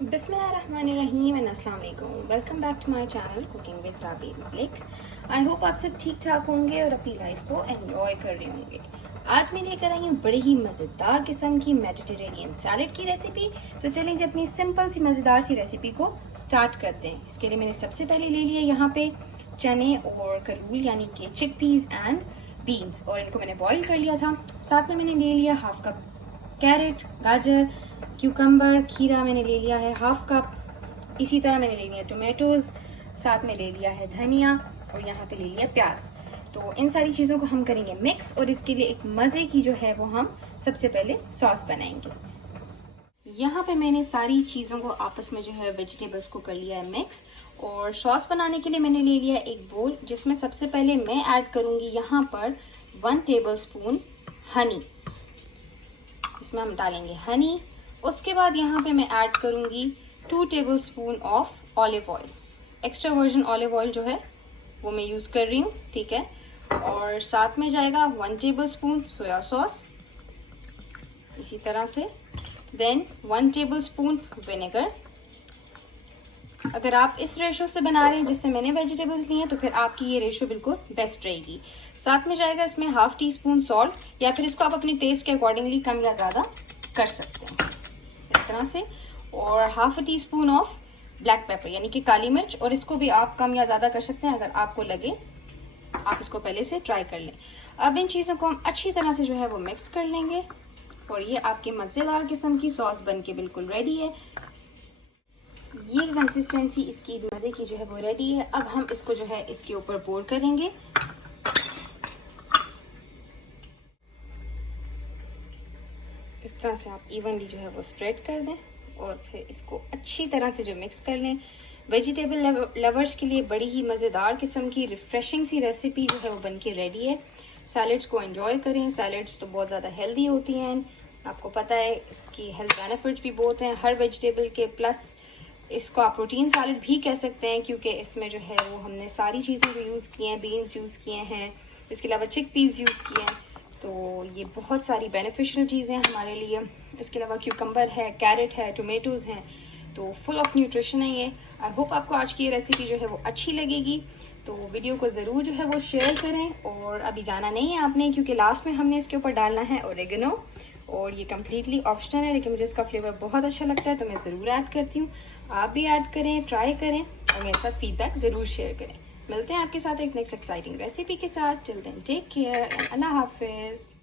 बिस्मिल्लाहिर्रहमानिर्रहीम एंड अस्सलाम वालेकुम। Welcome back to my channel cooking with Rabi Malik. I hope आप सब ठीक ठाक होंगे और अपनी लाइफ को एंजॉय कर रहे होंगे। आज मैं लेकर आई हूँ बड़ी ही मज़ेदार किस्म की मेडिटेरेनियन सैलेड की रेसिपी। तो चलें जी अपनी सिंपल सी मज़ेदार सी रेसिपी को स्टार्ट करते हैं। इसके लिए मैंने सबसे पहले ले लिया यहाँ पे चने और करूल यानी कि चिकपीस एंड बीन्स, और इनको मैंने बॉईल कर लिया था। साथ में मैंने ले लिया हाफ कप कैरेट, गाजर, क्यूकम्बर, खीरा मैंने ले लिया है हाफ कप। इसी तरह मैंने ले लिया टोमेटोज़, साथ में ले लिया है धनिया और यहाँ पे ले लिया प्याज। तो इन सारी चीज़ों को हम करेंगे मिक्स, और इसके लिए एक मज़े की जो है वो हम सबसे पहले सॉस बनाएंगे। यहाँ पे मैंने सारी चीज़ों को आपस में जो है वेजिटेबल्स को कर लिया है मिक्स, और सॉस बनाने के लिए मैंने ले लिया एक बोल जिसमें सबसे पहले मैं ऐड करूँगी यहाँ पर 1 टेबलस्पून हनी। इसमें हम डालेंगे हनी। उसके बाद यहाँ पे मैं ऐड करूँगी 2 tablespoon of olive oil. Extra virgin olive oil जो है वो मैं यूज़ कर रही हूँ, ठीक है। और साथ में जाएगा 1 टेबलस्पून सोया सॉस, इसी तरह से। Then 1 tablespoon vinegar. अगर आप इस रेशो से बना रहे हैं जिससे मैंने वेजिटेबल्स ली हैं तो फिर आपकी ये रेशो बिल्कुल बेस्ट रहेगी। साथ में जाएगा इसमें हाफ टी स्पून सॉल्ट, या फिर इसको आप अपने टेस्ट के अकॉर्डिंगली कम या ज़्यादा कर सकते हैं इस तरह से। और half tea spoon of black pepper यानी कि काली मिर्च, और इसको भी आप कम या ज़्यादा कर सकते हैं अगर आपको लगे। आप इसको पहले से ट्राई कर लें। अब इन चीज़ों को हम अच्छी तरह से जो है वो मिक्स कर लेंगे, और ये आपकी मज़ेदार किस्म की सॉस बन के बिल्कुल रेडी है। ये कंसिस्टेंसी इसकी मज़े की जो है वो रेडी है। अब हम इसको जो है इसके ऊपर पोर करेंगे। इस तरह से आप इवनली जो है वो स्प्रेड कर दें, और फिर इसको अच्छी तरह से जो मिक्स कर लें। वेजिटेबल लवर्स के लिए बड़ी ही मज़ेदार किस्म की रिफ़्रेशिंग सी रेसिपी जो है वो बन के रेडी है। सैलड्स को एंजॉय करें। सैलड्स तो बहुत ज़्यादा हेल्दी होती हैं, आपको पता है। इसकी हेल्थ बेनिफिट्स भी बहुत हैं हर वेजिटेबल के। प्लस इसको आप प्रोटीन सैलड भी कह सकते हैं, क्योंकि इसमें जो है वो हमने सारी चीज़ें जो यूज़ की हैं, बीन्स यूज़ किए हैं, इसके अलावा चिकपीस यूज़ किए हैं। तो ये बहुत सारी बेनिफिशियल चीज़ें हैं हमारे लिए। इसके अलावा क्यूकम्बर है, कैरेट है, टोमेटोज़ हैं, तो फुल ऑफ न्यूट्रिशन है ये। आई होप आपको आज की ये रेसिपी जो है वो अच्छी लगेगी। तो वीडियो को ज़रूर जो है वो शेयर करें, और अभी जाना नहीं है आपने, क्योंकि लास्ट में हमने इसके ऊपर डालना है ओरेगनो, और ये कम्प्लीटली ऑप्शनल है, लेकिन मुझे इसका फ्लेवर बहुत अच्छा लगता है तो मैं ज़रूर ऐड करती हूँ। आप भी ऐड करें, ट्राई करें, और मेरे साथ फीडबैक ज़रूर शेयर करें। मिलते हैं आपके साथ एक नेक्स्ट एक्साइटिंग रेसिपी के साथ। Till then take care and अल्लाह हाफिज़।